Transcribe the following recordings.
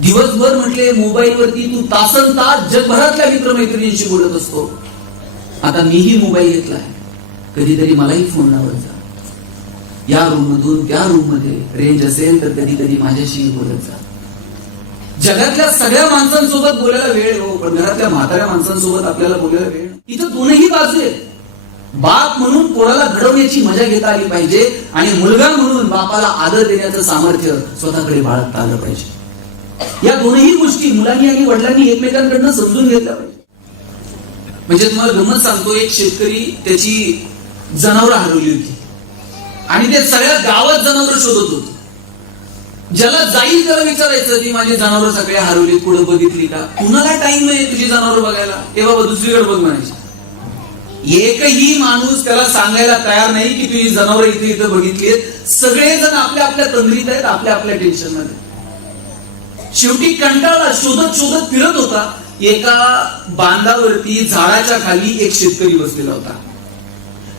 दिवसभर म्हटले मोबाईलवरती तू तासन तास जगभरातल्या मित्रमैत्रिणींशी बोलत असतो. आता मीही मोबाईल घेतलाय कधीतरी मलाही फोन लावायचा. या रूम मधून त्या रूममध्ये रेंज असेल तर कधी कधी माझ्याशी बोलत जा जगातल्या सगळ्या माणसांसोबत बोलायला वेळ हो पण घरातल्या म्हाताऱ्या माणसांसोबत आपल्याला बोलायला वेळ इथं दोनही बाजू आहेत. बाप म्हणून कोणाला घडवण्याची मजा घेता आली पाहिजे आणि मुलगा म्हणून बापाला आदर देण्याचं सामर्थ्य स्वतःकडे बाळगता आलं पाहिजे. या दोनही गोष्टी मुलांनी आणि वडिलांनी एकमेकांकडनं समजून घेतल्या पाहिजे. म्हणजे तुम्हाला गमत सांगतो एक शेतकरी त्याची जनावरं हरवली होती. आणि ते सगळ्या गावात जनावर शोधत होते. ज्याला जाईल त्याला विचारायचं की माझी जनावर सगळे हरवली पुढे बघितली का? कुणाला टाइम आहे तुझी जनावर बघायला? ते बाबा दुसरीकडे बघ म्हणायची. एकही माणूस त्याला सांगायला तयार नाही की तुझी जनावरं इथे इथे बघितली सगळेजण आपल्या आपल्या तंद्रीत आहेत आपल्या आपल्या टेन्शनमध्ये. शेवटी कंटाळा शोधत शोधत फिरत होता. एका बांधावरती झाडाच्या खाली एक शेतकरी बसलेला होता.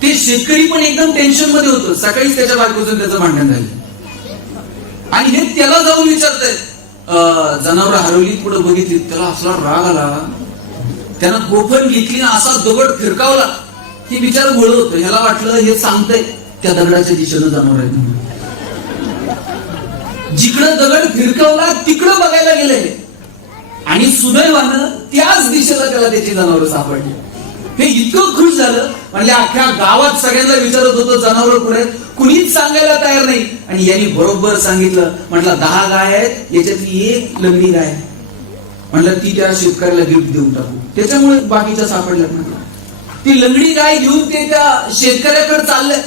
ते शेतकरी पण एकदम टेन्शनमध्ये होत. सकाळीच त्याच्या बायकोचं त्याचं भांडण झालं. आणि हे त्याला जाऊन विचारतंय जनावर हरवली पुढे बघितली त्याला असला राग आला. त्यानं गोफण घेतली असा दगड फिरकावला. की बिचार गोळ होत. ह्याला वाटलं हे सांगतंय त्या दगडाच्या दिशेनं जनावर आहे जिकडं दगड फिरकवला तिकडं बघायला गेले. आणि सुदैवानं त्याच दिशेला त्याला त्याची जनावर सापडली. हे इतकं खुश झालं. म्हणजे अख्ख्या गावात सगळ्यांना विचारत होतं जनावर कुठे कुणीच सांगायला तयार नाही. आणि यांनी बरोबर सांगितलं. म्हटलं दहा गाय आहेत याच्यातली एक लंगडी गाय आहे. म्हटलं ती त्या शेतकऱ्याला गिफ्ट देऊन टाकू. त्याच्यामुळे बाकीच्या सापडल्या म्हटलं. ती लंगडी गाय घेऊन ते त्या शेतकऱ्याकडे चाललंय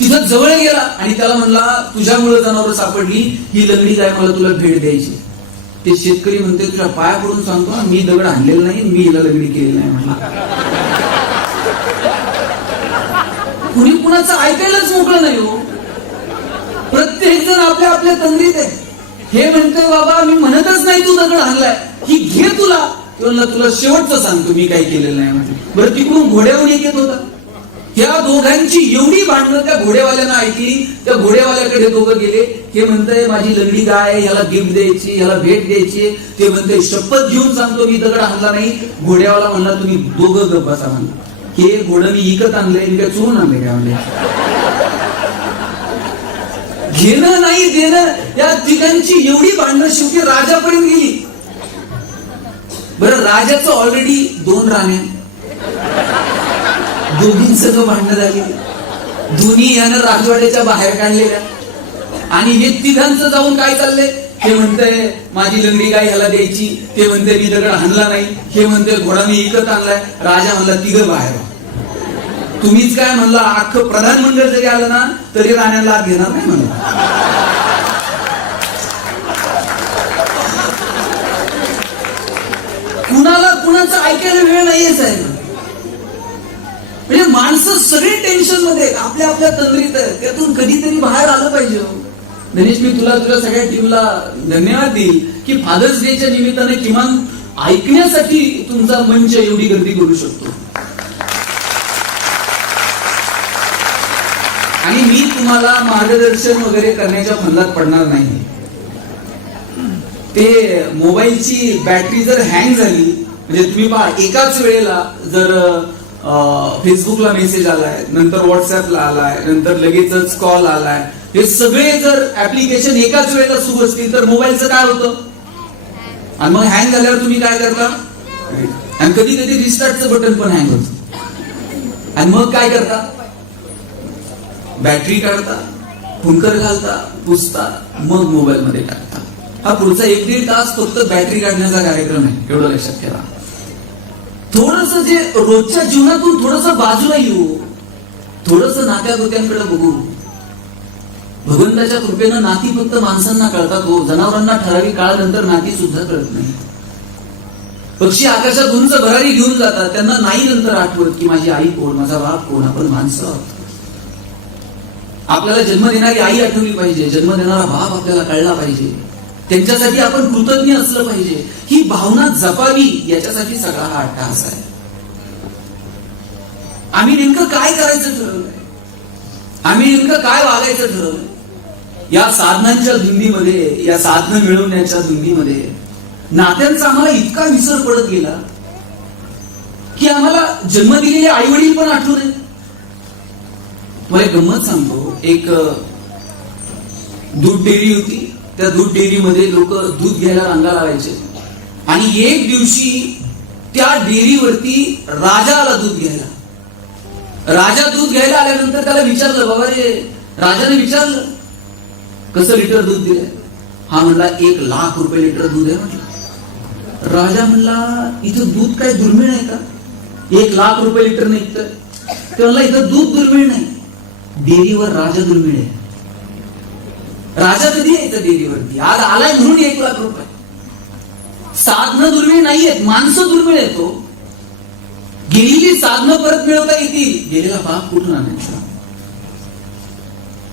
तिथं जवळ गेला आणि त्याला म्हणला तुझ्यामुळे जनावर सापडली ही लंगडी जाय मला तुला भेट द्यायची. ते शेतकरी म्हणते तुझ्या पाया पडून सांगतो मी दगड आणलेलं नाही मी हिला लंगडी केलेली नाही म्हणला. कुणी कुणाचं ऐकायलाच मोकळं नाही हो. प्रत्येक जण आपल्या आपल्या तंद्रीत आहे. हे म्हणतोय बाबा मी म्हणतच नाही तू दगड आणलाय. ही घे तुला. तुला शेवटचं सांगतो मी काही केलेलं नाही म्हणजे बरं तिकडून घोड्यावर एक येत होता. या दोघांची एवढी भांडणं त्या घोडेवाल्यानं ऐकली त्या घोडेवाल्याकडे दोघं गेले. हे म्हणतंय माझी लंगडी गाय याला गिफ्ट द्यायची याला भेट द्यायची ते म्हणते शपथ घेऊन सांगतो मी दगड आणला नाही. घोड्यावाला म्हणला तुम्ही दोघं गप्पा बसा म्हणला हे घोडं मी इकत आणलंय मी काय चोरून आणले काय म्हणले? घेणं नाही देणं. या तिघांची एवढी भांडणं शेवटी राजापर्यंत गेली. बरं राजाचं ऑलरेडी दोन राण्या. दोघींच भांडणं झाली दोन्ही यानं राजवाड्याच्या बाहेर काढलेल्या. आणि हे तिघांचं जाऊन काय चाललंय? हे म्हणतंय माझी लंगडी काय ह्याला द्यायची? ते म्हणते मी दगड आणला नाही. हे म्हणते घोडा मी विकत आणलाय. राजा म्हणला तिघ बाहेर हो. तुम्हीच काय म्हणला अख्खं प्रधानमंडळ जरी आलं ना तरी राण्याला आत घेणार नाही म्हणलं. कुणाला कुणाचं ऐकायला वेळ नाहीये साहेब. म्हणजे माणसं सगळे टेन्शनमध्ये आपल्या आपल्या तंद्रीत त्यातून कधीतरी बाहेर आलं पाहिजे. गणेश मी तुला तुझ्या सगळ्या टीमला धन्यवाद देईल की फादर्स डेच्या निमित्ताने किमान ऐकण्यासाठी तुमचा मंच एवढी गर्दी करू शकतो. आणि मी तुम्हाला मार्गदर्शन वगैरे करण्याच्या फंदात पडणार नाही. ते मोबाईलची बॅटरी जर हँग झाली म्हणजे तुम्ही पहा एकाच वेळेला जर फेसबुकला मेसेज आलाय नंतर व्हॉट्सअपला आलाय नंतर लगेचच कॉल आलाय. हे सगळे जर ऍप्लिकेशन एकाच वेळेला सुरू असतील तर मोबाईलचं काय होतं? आणि मग हँग झाल्यावर तुम्ही काय करता? आणि कधी कधी रिस्टार्टचं बटन पण हँग होत. आणि मग काय करता? बॅटरी काढता फुंकर घालता पुसता मग मोबाईल मध्ये टाकता. हा पुढचा एक दीड तास फक्त बॅटरी काढण्याचा कार्यक्रम आहे एवढं लक्षात ठेवा. थोडस जे रोजच्या जीवनातून थोडस बाजूला येऊ थोडस नात्या गोत्यांकडे बघू. भगवंताच्या कृपेनं नाती फक्त माणसांना कळतात हो. जनावरांना ठराविक काळानंतर नाती सुद्धा कळत नाही. पक्षी आकाशात उंच भरारी घेऊन जातात. त्यांना नाही नंतर आठवत की माझी आई कोण माझा बाप कोण आपण माणसं आहोत. आपल्याला जन्म देणारी आई आठवली पाहिजे. जन्म देणारा बाप आपल्याला कळला पाहिजे. त्यांच्यासाठी आपण कृतज्ञ असलं पाहिजे. ही भावना जपावी याच्यासाठी सगळा हा अट्टहास आहे. आम्ही नेमकं काय करायचं ठरवलंय? आम्ही नेमकं काय वागायचं ठरवलंय? या साधनांच्या धुंदीमध्ये या साधनं मिळवण्याच्या धुंदीमध्ये नात्यांचा आम्हाला इतका विसर पडत गेला की आम्हाला जन्म दिलेले आई वडील पण आठवू नये मला एक गंमत सांगतो. एक दूध डेअरी होती. त्या दूध डेअरीमध्ये लोक दूध घ्यायला रांगा लावायचे. आणि एक दिवशी त्या डेअरीवरती राजा आला दूध घ्यायला. राजा दूध घ्यायला आल्यानंतर त्याला विचारलं बाबा रे राजाने विचारलं कसं लिटर दूध दिलंय? हा म्हणला एक लाख रुपये लिटर दूध आहे म्हटलं. राजा म्हणला इथं दूध काय दुर्मिळ आहे का? एक लाख रुपये लिटर निघतं ते म्हणला इथं दूध दुर्मिळ नाही. डेअरीवर राजा दुर्मिळ आहे. राजा कधी यायचं देवीवरती? आज आलाय म्हणून एक लाख रुपये. साधनं दुर्मिळ नाहीयेत माणसं दुर्मिळ येतो हो. गेलेली साधनं परत मिळवता येतील. गेलेला बाप कुठून आणायचा?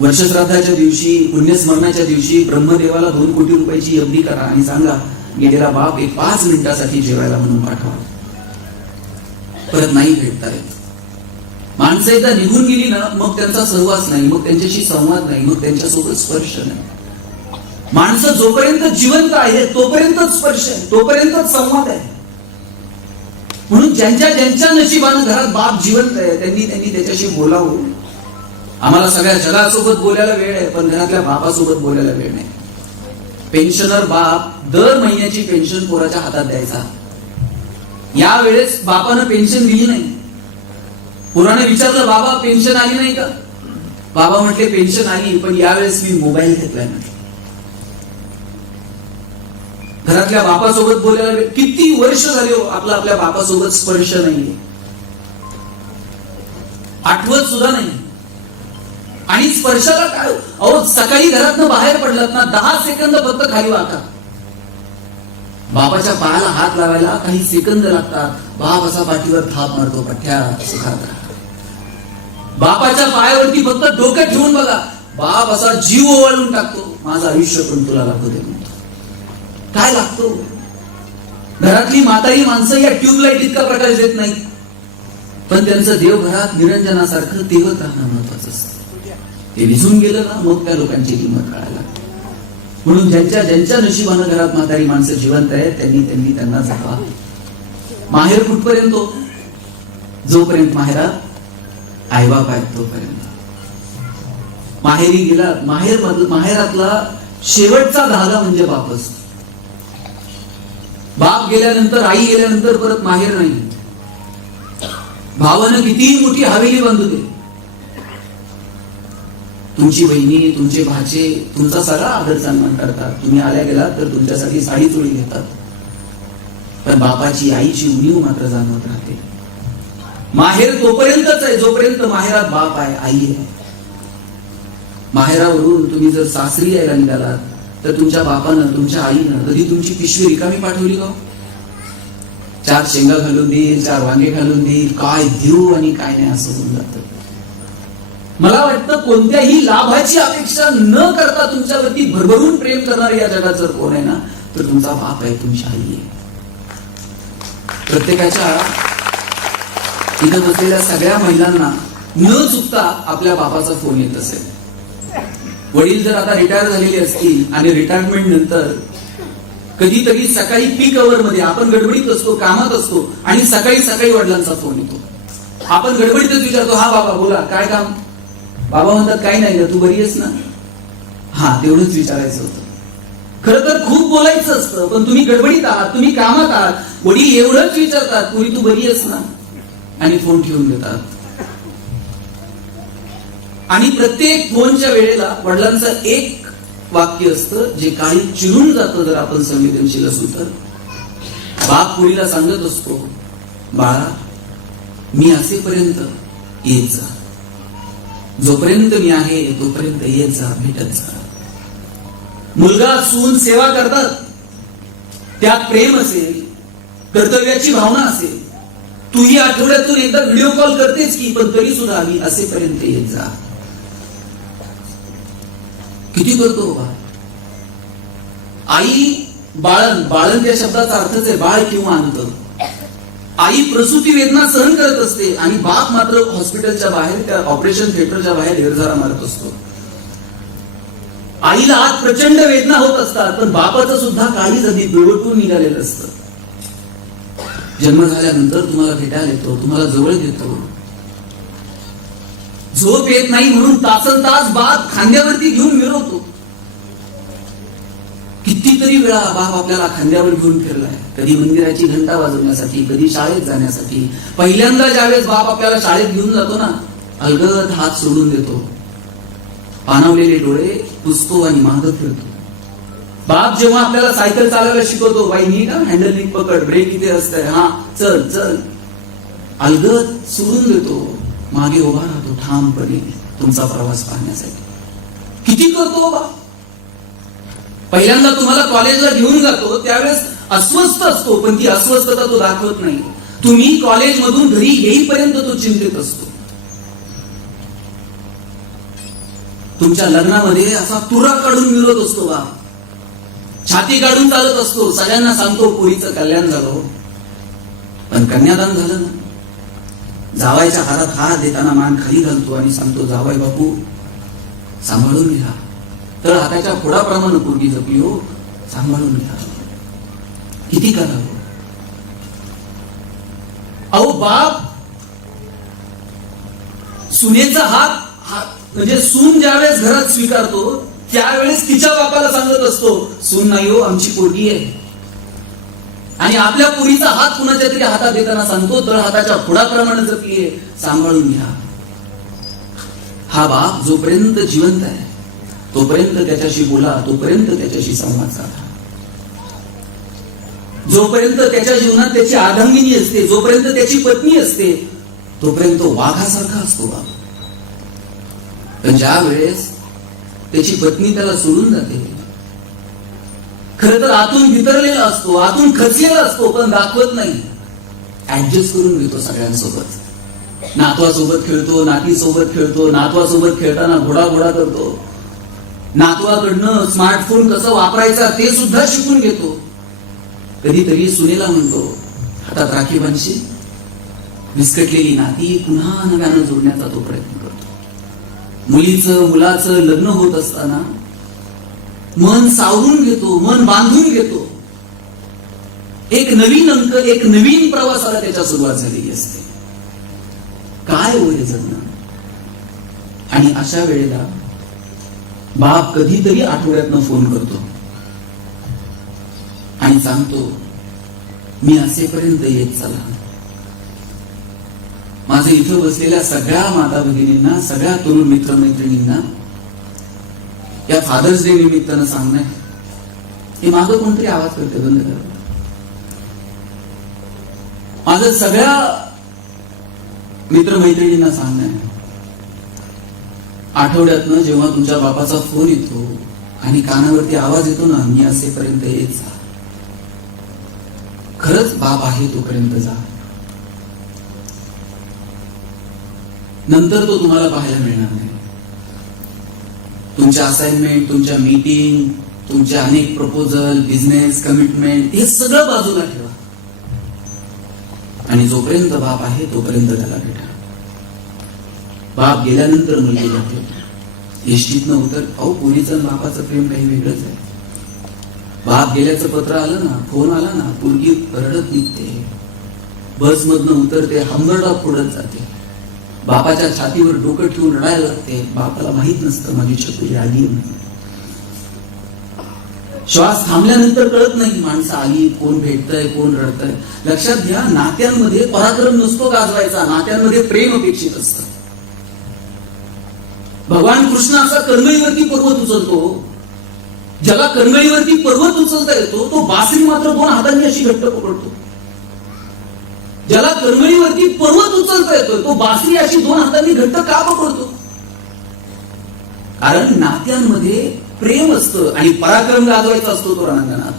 वर्षश्राद्धाच्या दिवशी पुण्यस्मरणाच्या दिवशी ब्रह्मदेवाला दोन कोटी रुपयाची एफडी करा आणि सांगा गेलेला बाप एक पाच मिनिटासाठी जेवायला म्हणून पाठवा. परत नाही भेटता येत. माणसं एकदा निघून गेली ना मग त्यांचा सहवास नाही मग त्यांच्याशी संवाद नाही मग त्यांच्यासोबत स्पर्श नाही. माणसं जोपर्यंत जिवंत आहे तोपर्यंतच स्पर्श आहे तोपर्यंतच संवाद आहे. म्हणून ज्यांच्या ज्यांच्या नशिबानं घरात बाप जिवंत आहे त्यांनी त्यांनी त्याच्याशी बोलावं. आम्हाला सगळ्या जगासोबत बोलायला वेळ आहे पण घरातल्या बापासोबत बोलायला वेळ नाही. पेन्शनर बाप दर महिन्याची पेन्शन पोराच्या हातात द्यायचा. या वेळेस बापानं पेन्शन दिली नाही. पुराने विचारलं बाबा पेन्शन आली नाही का? बाबा म्हटले पेन्शन आली पण यावेळेस मी मोबाईल घेतलाय म्हटलं घरातल्या बापासोबत बोलायला किती वर्ष झाले हो आपला आपल्या बापासोबत स्पर्श नाहीये. आठवत सुद्धा नाही. आणि स्पर्शाला काय हो? अहो सकाळी घरातनं बाहेर पडलात ना दहा सेकंद फक्त खाली वाका. बाबाच्या पायाला हात लावायला काही सेकंद लागतात. बाप असा पाठीवर थाप मारतो पठ्या सुखात राहा. बापाच्या पायावरती फक्त डोक्यात ठेवून बघा. बाप असा जीव ओवाळून टाकतो. माझं आयुष्य पण तुला लागतो ते म्हणतो. काय लागतो? घरातली म्हातारी माणसं या ट्यूबलाईट इतका प्रकाश देत नाही पण त्यांचं देव घरात निरंजनासारखं तेवत राहणं महत्वाचं असतं. ते विझून गेलं ना मग त्या लोकांची किंमत कळायला म्हणून ज्यांच्या ज्यांच्या नशिबानं घरात म्हातारी माणसं जिवंत आहेत त्यांनी त्यांनी त्यांना जपा. माहेर कुठपर्यंत हो? जोपर्यंत माहेरात आईबाप आहेत तोपर्यंत. माहेरी गेला माहेर मध माहेरातला शेवटचा धागा म्हणजे बापच. बाप गेल्यानंतर आई गेल्यानंतर परत माहेर नाही. भावानं कितीही मोठी हवेली बांधू दे. तुमची बहिणी तुमचे भाचे तुमचा सगळा आदर सन्मान करतात. तुम्ही आल्या गेलात तर तुमच्यासाठी साडी चोळी घेतात. पण बापाची आईची उणीव मात्र जाणवत राहते. माहेर तोपर्यंतच आहे जोपर्यंत माहेरात बाप आहे आई आहे. माहेरावरून तुम्ही जर सासरी यायला निघालात तर तुमच्या बापानं तुमच्या आईनं कधी तुमची पिशवी रिकामी पाठवली का हो? चार शेंगा घालून देईल चार वांगे घालून देईल काय देऊ आणि काय नाही असं होऊन जातं. मला वाटतं कोणत्याही लाभाची अपेक्षा न करता तुमच्यावरती भरभरून प्रेम करणारे या जगात जर कोण आहे ना तर तुमचा बाप आहे तुमची आई आहे. प्रत्येकाच्या इथं बसलेल्या सगळ्या महिलांना न चुकता आपल्या बाबाचा फोन येत असेल. वडील जर आता रिटायर झालेले असतील आणि रिटायरमेंट नंतर कधीतरी सकाळी पीक अवर मध्ये आपण गडबडीत असतो कामात असतो आणि सकाळी सकाळी वडिलांचा फोन येतो. आपण गडबडीतच विचारतो हा बाबा बोला काय काम? बाबा म्हणतात काही नाही ना तू बरी आहेस ना? हा तेवढंच विचारायचं होतं. खरं तर खूप बोलायचं असतं पण तुम्ही गडबडीत आहात तुम्ही कामात आहात. वडील एवढंच विचारतात तुम्ही तू बरी आहेस ना? आणि फोन ठेवून देतात. आणि प्रत्येक फोनच्या वेळेला वडिलांचं एक वाक्य असतं जे काही चिरून जातं जर आपण संवेदनशील असू तर. बाप मुलीला सांगत असतो बाळा मी असेपर्यंत येत जा. जोपर्यंत मी आहे तोपर्यंत येत जा भेटत जा. मुलगा सून सेवा करतात. त्यात प्रेम असेल कर्तव्याची भावना असेल तूही आठवड्यातून एकदा व्हिडिओ कॉल करतेस की पण तरी सुद्धा आम्ही असेपर्यंत येत जा. किती करतो बाबा? आई बाळण बाळण या शब्दाचा अर्थच आहे बाळ किंवा अंत. आई प्रसूती वेदना सहन करत असते आणि बाप मात्र हॉस्पिटलच्या बाहेर त्या ऑपरेशन थिएटरच्या बाहेर हेरझारा मारत असतो. आईला आत प्रचंड वेदना होत असतात पण बापाचं सुद्धा काही जणी दुरटून निघालेलं असतं. जन्म झाल्यानंतर तुम्हाला भेटायला येतो तुम्हाला जवळ घेतो. झोप येत नाही म्हणून तासन तास बाप खांद्यावरती घेऊन मिरवतो. कितीतरी वेळा बाप आपल्याला खांद्यावर घेऊन फिरलाय. कधी मंदिराची घंटा वाजवण्यासाठी कधी शाळेत जाण्यासाठी. पहिल्यांदा ज्यावेळेस बाप आपल्याला शाळेत घेऊन जातो ना अलगद हात सोडून देतो. पानावलेले डोळे पुसतो आणि मागत फिरतो. बाप जेव्हा आपल्याला सायकल चालवायला शिकवतो बाई नीट ना हँडल पकड ब्रेक इथे असत हा चल चल. अलगत सोडून देतो. मागे उभा राहतो ठामपणे तुमचा प्रवास पाहण्यासाठी. किती करतो हो पहिल्यांदा तुम्हाला कॉलेजला घेऊन जातो त्यावेळेस अस्वस्थ असतो पण ती अस्वस्थता तो दाखवत नाही. तुम्ही कॉलेजमधून घरी येईपर्यंत तो चिंतित असतो. तुमच्या लग्नामध्ये असा तुरा काढून मिळवत असतो बा छाती काढून चालत असतो. सगळ्यांना सांगतो पुरीचं कल्याण झालं हो. पण कन्यादान झालं ना. जावायच्या हातात हात देताना मान खाली घालतो आणि सांगतो जावाय बापू सांभाळून घ्या. तर हाताच्या फोडाप्रमाणे पूर्वी जपली हो. सांभाळून घ्या. किती करावं हो. अहो बाप! सुनेचा हात हात म्हणजे सून ज्यावेळेस घरात स्वीकारतो त्यावेळेस तिच्या बापाला सांगत असतो सून नाही हो आमची पोरगी आहे. आणि आपल्या पोरीचा हात कुणाच्या तरी हातात देताना सांगतो तर हाताच्या फोडाप्रमाणे जपली आहे सांभाळून घ्या. हा बाप जोपर्यंत जिवंत आहे तोपर्यंत त्याच्याशी बोला तोपर्यंत त्याच्याशी संवाद साधा. जोपर्यंत त्याच्या जीवनात त्याची आधंगिनी असते जोपर्यंत त्याची पत्नी असते तोपर्यंत वाघासारखा असतो बाप. पण ज्या वेळेस त्याची पत्नी त्याला सोडून जाते. खर तर आतून वितरलेला असतो आतून खचलेला असतो पण दाखवत नाही. ऍडजस्ट करून घेतो सगळ्यांसोबत. नातवासोबत खेळतो नातीसोबत खेळतो नातवासोबत खेळताना घोडा घोडा करतो. नातवाकडनं स्मार्टफोन कसं वापरायचा ते सुद्धा शिकून घेतो. कधीतरी सुनेला म्हणतो हातात राखी बांधशी विस्कटलेली नाती पुन्हा नव्यानं जोडण्याचा तो प्रयत्न मुलीचं मुलाचं लग्न होत असताना मन सावरून घेतो मन बांधून घेतो. एक नवीन अंक एक नवीन प्रवासाला त्याच्या सुरुवात झालेली असते. काय वय जगणं? आणि अशा वेळेला बाप कधीतरी आठवड्यातनं फोन करतो. आणि सांगतो मी असेपर्यंत येत चला. माझं इथं बसलेल्या सगळ्या माता भगिनींना सगळ्या तरुण मित्रमैत्रिणींना या फादर्स डे निमित्तानं सांगणं हे मागं कोणतरी आवाज करते बंद कर. माझं सगळ्या मित्रमैत्रिणींना सांगणं आहे. आठवड्यातनं जेव्हा तुमच्या बापाचा फोन येतो आणि कानावरती आवाज येतो ना मी असेपर्यंत येत जा. खरंच बाप आहे तोपर्यंत जा. नंतर तो तुम्हाला पाहायला मिळणार नाही. तुमच्या असाइनमेंट तुमच्या मीटिंग तुमचे अनेक प्रपोजल बिझनेस कमिटमेंट हे सगळं बाजूला ठेवा. आणि जोपर्यंत बाप आहे तोपर्यंत त्याला भेटा. बाप गेल्यानंतर मुलगी जाते. एसटीतनं उतर अहो पुरीचं बापाचं प्रेम काही वेगळंच आहे. बाप गेल्याचं पत्र आलं ना फोन आला ना मुलगी रडत निघते. बस मधनं उतरते हमदर्डा फोडत जाते. बापाच्या छातीवर डोकं ठेवून रडायला लागते. बापाला माहीत नसतं माझी छत्री आली श्वास थांबल्यानंतर कळत नाही माणसं आली कोण भेटतय कोण रडतय. लक्षात घ्या नात्यांमध्ये पराक्रम नसतो गाजवायचा. नात्यांमध्ये प्रेम अपेक्षित असतं. भगवान कृष्ण असा कर्मईवरती पर्वत उचलतो. ज्याला कर्मईवरती पर्वत उचलता येतो तो बासरी मात्र दोन हातांनी अशी घट्ट पकडतो. ज्याला कर्मणीवरती पर्वत उचलता येतो तो बासरी अशी दोन हातांनी घट्ट का पकडतो? कारण नात्यांमध्ये प्रेम असतं आणि पराक्रम गाजवायचा असतो तो रणांगणात.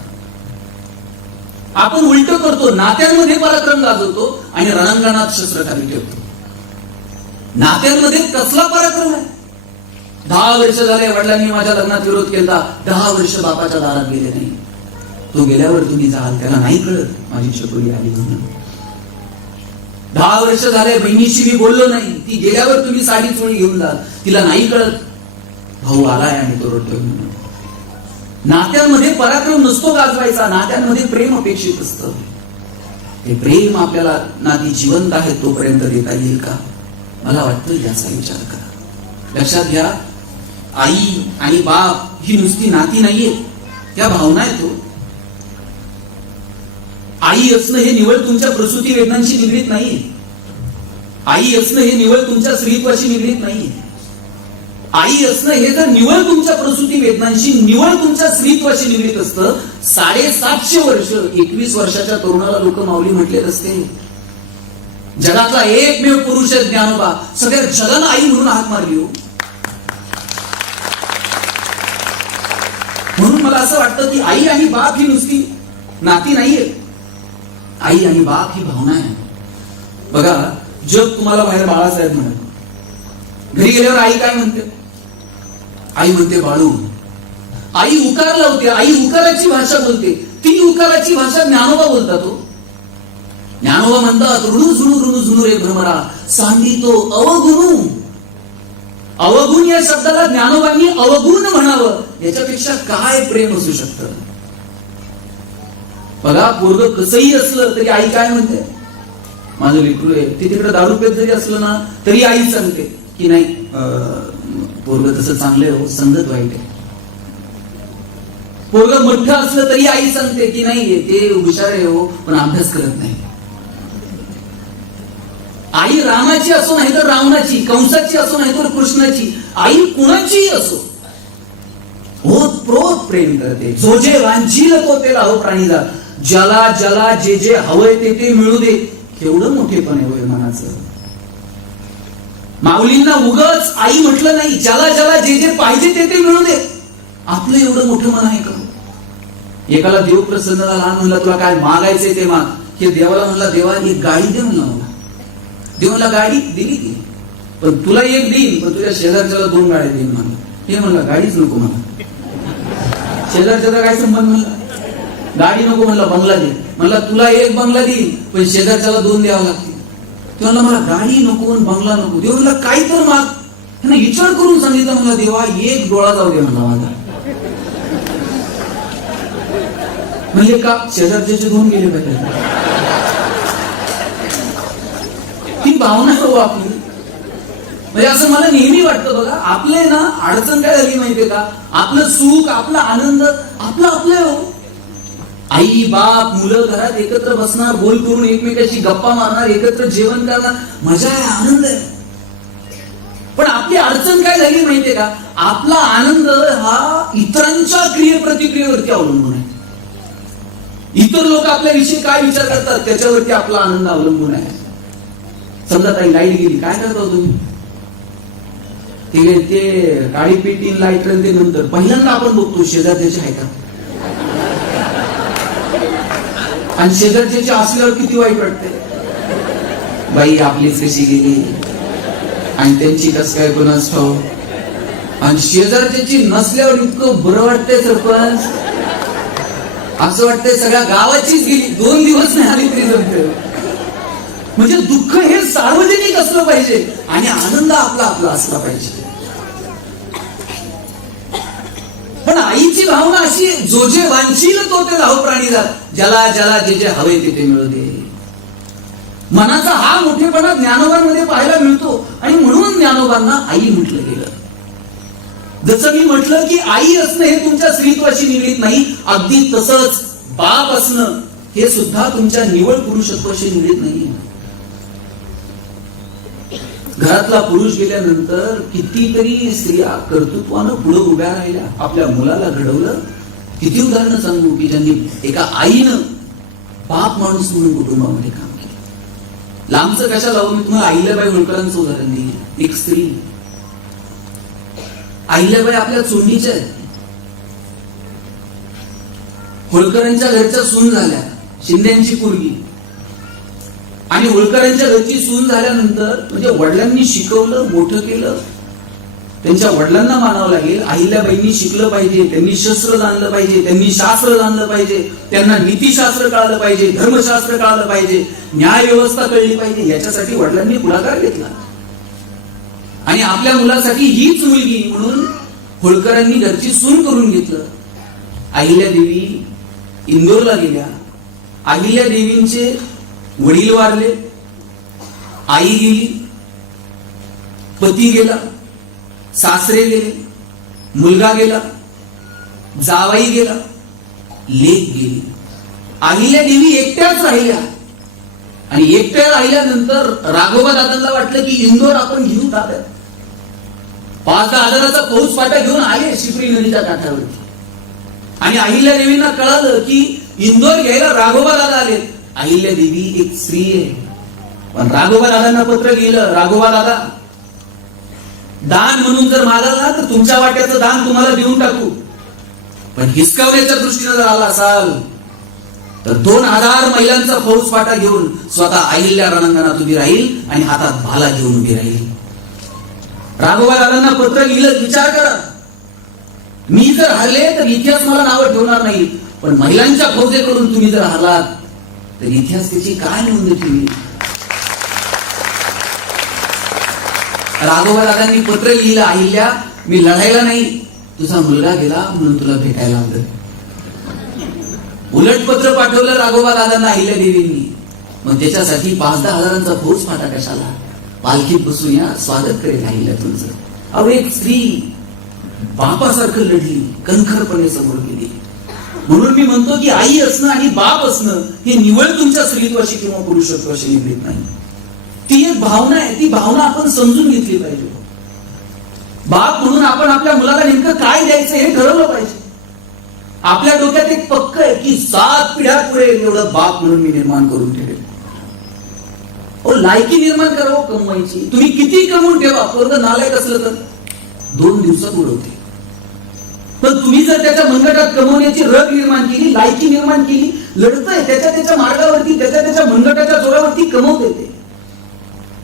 आपण उलट करतो नात्यांमध्ये पराक्रम गाजवतो आणि रणांगणात शस्त्र खाली ठेवतो. नात्यांमध्ये कसला पराक्रम आहे? दहा वर्ष झाले वडिलांनी माझ्या लग्नात विरोध केला. दहा वर्ष बापाच्या दारात गेले नाही. तो गेल्यावर तुम्ही जाल त्याला नाही कळत माझी शकुरी आली म्हणून. दहा वर्ष झाल्या बहिणीशी मी बोललो नाही. ती गेल्यावर तुम्ही साडी चोळी घेऊन जा. तिला नाही कळत. भाऊ आलाय आणि तो रडतोय नात्यांमध्ये पराक्रम नसतो गाजवायचा. नात्यांमध्ये प्रेम अपेक्षित असतं. हे प्रेम आपल्याला नाती जिवंत आहे तोपर्यंत देता येईल का? मला वाटतं याचा विचार करा. लक्षात घ्या. आई आणि बाप ही नुसती नाती नाहीये त्या भावना आहेत हो. आई असणं हे निवड तुमच्या प्रसूती वेदनांशी निगडीत नाही. आई असणं हे निवड तुमच्या स्त्रीत्वाशी निगडीत नाही. आई असणं हे जर निवळ तुमच्या प्रसूती वेदनांशी निवळ तुमच्या स्त्रीत्वाशी निगडीत असतं साडेसातशे वर्ष एकवीस वर्षाच्या तरुणाला लोक माऊली म्हटले असते. जगातला एकमेव पुरुष आहे ज्ञानोबा. सगळ्या जगाला आई म्हणून हात मारली हो. म्हणून मला असं वाटतं की आई आणि बाप ही नुसती नाती नाहीये आई आणि बाप ही भावना आहे. बघा जग तुम्हाला बाहेर बाळासाहेब म्हणत. घरी गेल्यावर आई काय म्हणते? आई म्हणते बाळू आई उकार लावते आई उकाराची भाषा बोलते. ती उकाराची भाषा ज्ञानोबा बोलतात तो ज्ञानोबा म्हणतात ऋणू झुणू ऋणू झुणू रे भ्रमरा. सांगितो तो अवगुणू. अवगुण या शब्दाला ज्ञानोबांनी अवगुण म्हणावं. याच्यापेक्षा काय प्रेम असू शकतं? बघा पोरग कसंही असलं तरी आई काय म्हणते? माझं लिटू आहे. ते तिकडे दारू पेत जरी असलं ना तरी आई सांगते की नाही पोरग तसं चांगलं हो संगत वाईट आहे. पोरग मोठं असलं तरी आई सांगते की नाही ते हुशार आहे हो पण अभ्यास करत नाही. आई रामाची असो नाही तर रावणाची कंसाची असो नाही तर कृष्णाची आई कुणाचीही असो. होत प्रोत प्रेम करते. जो जे वांछील तो ते हो प्राणीला. ज्याला ज्याला जे जे हवंय ते ते मिळू दे. केवढं मोठेपण आहे होय मनाचं. माऊलींना उगच आई म्हटलं नाही ज्याला ज्याला जे जे पाहिजे ते ते मिळू दे. आपलं एवढं मोठं मन आहे का? एकाला देव प्रसन्न लहान म्हणला तुला काय मागायचंय ते माग. हे देवाला म्हणला देवा एक गाडी दे म्हणला देवाला गाडी दिली की. पण तुला एक देईन पण तुझ्या शेजारच्याला दोन गाड्या देईन मला हे म्हणला गाडीच नको मला शेजारच्याचा काय संबंध म्हणला? गाडी नको म्हणला बंगला दे. म्हणला तुला एक बंगला देईल पण शेजारच्याला दोन द्यावं लागतील. ते म्हणला मला गाडी नको बंगला नको देव म्हणला काय तर माग. त्यांना विचार करून सांगितलं म्हणला देवा एक डोळा जाऊ दे म्हणला माझा. म्हणजे का शेजारच्याचे दोन गेले पाहिजे ही भावना हो आपली. म्हणजे असं मला नेहमी वाटतं बघा आपले ना अडचण काय झाली माहितीये का? आपलं सुख आपला आनंद आपला आपलं हो. आई बाप मुलं घरात एकत्र बसणार बोल करून एकमेकाशी गप्पा मारणार एकत्र जेवण करणार मजा आहे आनंद आहे. पण आपली अडचण काय झाली माहितीये का? आपला आनंद हा इतरांच्या क्रिये प्रतिक्रियेवरती अवलंबून आहे. इतर लोक आपल्याविषयी काय विचार करतात त्याच्यावरती आपला आनंद अवलंबून आहे. समजा ताई लाइट गेली काय करता हो तुम्ही? ते ते काळी पेटी लाइट ते नंतर. पहिल्यांदा आपण बघतो शेजारच्याचे आहे का? आणि शेजारच्याचे असल्यावर किती वाईट वाटते. बाई आपलीच कशी गेली? आणि त्यांची कस काय कोण असतो आणि शेजारच्याची नसल्यावर इतकं बरं वाटतंय सरपंच. असं वाटतंय सगळ्या गावाचीच गेली. दोन दिवस नाही आली तरी जमते. म्हणजे दुःख हे सार्वजनिक असलं पाहिजे आणि आनंद आपला आपला असला पाहिजे. पण आईची भावना अशी जो जे वांशील तो ते धाव प्राणी जात ज्याला ज्याला जे जे हवे तिथे मिळू दे. मनाचा हा मोठेपणा ज्ञानोबांमध्ये पाहायला मिळतो. आणि म्हणून ज्ञानोबांना आई म्हटलं गेलं. जसं मी म्हटलं की आई असणं हे तुमच्या स्त्रीत्वाशी निगडीत नाही अगदी तसंच बाप असणं हे सुद्धा तुमच्या निवड पुरुषत्वाशी निगडीत नाही. घरातला पुरुष गेल्यानंतर कितीतरी स्त्रिया कर्तृत्वानं पुढे उभ्या राहिल्या. आपल्या मुलाला घडवलं किती उदाहरणं सांगू की ज्यांनी एका आईनं बाप माणूस म्हणून कुटुंबामध्ये काम केलं. लांबचं कशा लावून मी तुम्हाला अहिल्याबाई होळकरांचं उदाहरण दिली एक स्त्री. अहिल्याबाई आपल्या चोंडीच्या आहेत. होळकरांच्या घरच्या सून झाल्या शिंद्यांची पूर्वी आणि होळकरांच्या घरची सून झाल्यानंतर म्हणजे वडिलांनी शिकवलं मोठं केलं त्यांच्या वडिलांना मानावं लागेल अहिल्याबाईंनी शिकलं पाहिजे त्यांनी शस्त्र जाणलं पाहिजे त्यांनी शास्त्र जाणलं पाहिजे त्यांना नीतीशास्त्र कळालं पाहिजे धर्मशास्त्र कळालं पाहिजे न्याय व्यवस्था कळली पाहिजे याच्यासाठी वडिलांनी पुढाकार घेतला. आणि आपल्या मुलासाठी हीच मुलगी म्हणून होळकरांनी घरची सून करून घेतलं. अहिल्या देवी इंदोरला गेल्या. अहिल्या देवींचे वडील वारले. आई गेली. पती गेला. सासरे गेले मुलगा गेला जावाई गेला लेक गेली. अहिल्या देवी एकट्याच राहिल्या. आणि एकट्या राहिल्यानंतर राघोबा दादांना वाटलं की इंदोर आपण घेऊ ताब्यात पाच दहा हजाराचा पाऊस फाटा घेऊन आले शिपरी नदीच्या काठावरती. आणि अहिल्या देवींना कळालं की इंदोर घ्यायला राघोबा दादा आले अहिल्या देवी एक स्त्री आहे. पण राघोबा दादांना पत्र गेलं राघोबा दादा दान म्हणून जर मागाल ना तर तुमच्या वाट्याचं दान तुम्हाला देऊन टाकू. पण हिसकावण्याच्या दृष्टीनं जर आला असाल तर दोन हजार महिलांचा फौज फाटा घेऊन स्वतः अहिल्या रणांगणात उभी राहील आणि हातात भाला घेऊन उभी राहील. राघोबा दादांना पत्र लिहिलं विचार करा. मी जर हरले तर इतिहास मला नावं ठेवणार नाही. पण महिलांच्या फौजेकडून तुम्ही जर हरलात तर इतिहास त्याची काय नोंद ठेवली? राघोबा दादांनी पत्र लिहिलं अहिल्या मी लढायला नाही. तुझा मुलगा गेला म्हणून तुला भेटायला आलं उलट पत्र पाठवलं राघोबा दादांना अहिल्या देवींनी. मग त्याच्यासाठी पाच दहा हजारांचा फौज फाटा कशाला? पालखीत बसून या स्वागत करेल अहिल्या तुमचं. अहो एक स्त्री बापासारखं लढली कणखरपणे समोर गेली. म्हणून मी म्हणतो की आई असणं आणि बाप असणं हे निवड तुमच्या स्त्रीत्वाशी किंवा पुरुषत्वाशी निगडीत नाही. ती एक भावना आहे ती भावना आपण समजून घेतली पाहिजे. बाप म्हणून आपण आपल्या मुलाला नेमकं काय द्यायचं हे ठरवलं पाहिजे. आपल्या डोक्यात एक पक्क आहे की सात पिढ्या पुढे एवढं बाप म्हणून मी निर्माण करून ठेवेल ओ लायकी निर्माण करावं कमवायची. तुम्ही किती कमवून ठेवा पोरग नालायक असलं तर. दोन दिवसात उडवते. पण तुम्ही जर त्याच्या मनगटात कमवण्याची रग निर्माण केली लायकी निर्माण केली लढतंय त्याच्या त्याच्या मार्गावरती त्याच्या त्याच्या मनगटाच्या जोरावरती कमवते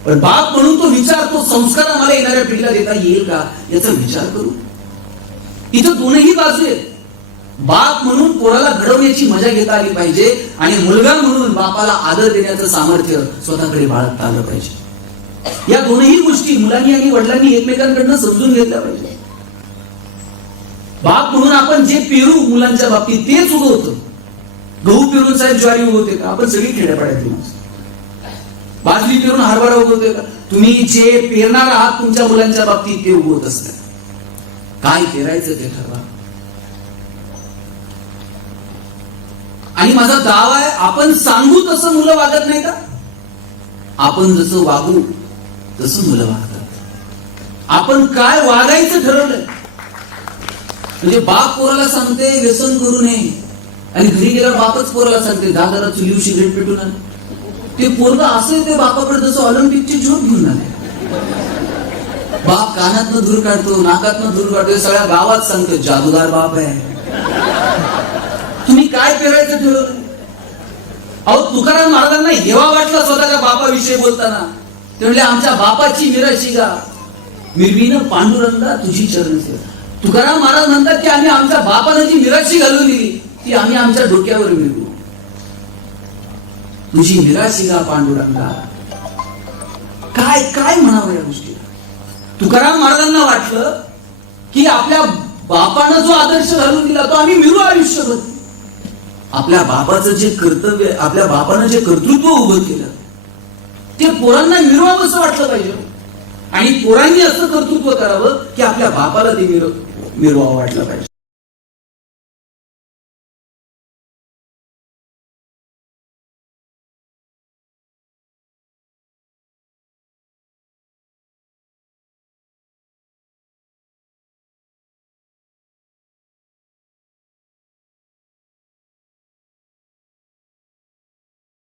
पण बाप म्हणून तो विचार तो संस्कार आम्हाला येणाऱ्या पिढीला देता येईल का याचा विचार करू. इथं दोनही बाजू आहेत. बाप म्हणून पोराला घडवण्याची मजा घेता आली पाहिजे आणि मुलगा म्हणून बापाला आदर देण्याचं सामर्थ्य स्वतःकडे बाळगता आलं पाहिजे. या दोनही गोष्टी मुलांनी आणि वडिलांनी एकमेकांकडनं समजून घेतल्या पाहिजे. बाप म्हणून आपण जे पेरू मुलांच्या बाबतीत तेच उगवतो. गहू पेरून साहेब ज्वारी उगवते का? आपण सगळी खेड्यापाड्यातली माणसं बाजरी पेरून हरभरा उगवते का? तुम्ही जे पेरणार आहात तुमच्या मुलांच्या बाबतीत ते उगवत असतात. काय पेरायचं ते ठरवा. आणि माझा दावा आहे आपण सांगू तसं मुलं वागत नाही का? आपण जसं वागू तसं मुलं वागतात. आपण काय वागायचं ठरवलंय? म्हणजे बाप पोराला सांगते व्यसन करू नये. आणि घरी गेल्यावर बापच पोराला सांगते दहा चुलीव सिगरेट पेटून आण. ते पोरग असं ते बापाकडे जसं ऑलिम्पिकची झोप घेऊन आले बाप कानातनं धूर काढतो नाकातनं धूर काढतो सगळ्या गावात सांगतो जादूगार बाप आहे. तुम्ही काय पेरायचं ठरवलं? अहो तुकाराम महाराजांना हेवा वाटला स्वतःच्या बापाविषयी बोलताना. ते म्हणले आमच्या बापाची मिराशी गा. मिरवीनं पांडुरंगा तुझी चरण सेवा. तुकाराम महाराज म्हणतात की आम्ही आमच्या बापानं जी मिराशी घालून दिली ती आम्ही आमच्या डोक्यावर मिळवू तुझी मिराशी का पांडुरंगा. काय काय म्हणावं या गोष्टी तुकाराम महाराजांना वाटलं की आपल्या बापानं जो आदर्श घालून दिला तो आम्ही मिळू आयुष्यभर. आपल्या बापाचं जे कर्तव्य आपल्या बापानं जे कर्तृत्व उभं केलं ते पोरांना मिरवावं असं वाटलं पाहिजे. आणि पोरांनी असं कर्तृत्व करावं की आपल्या बापाला ते मिरव मिरवावं वाटलं पाहिजे.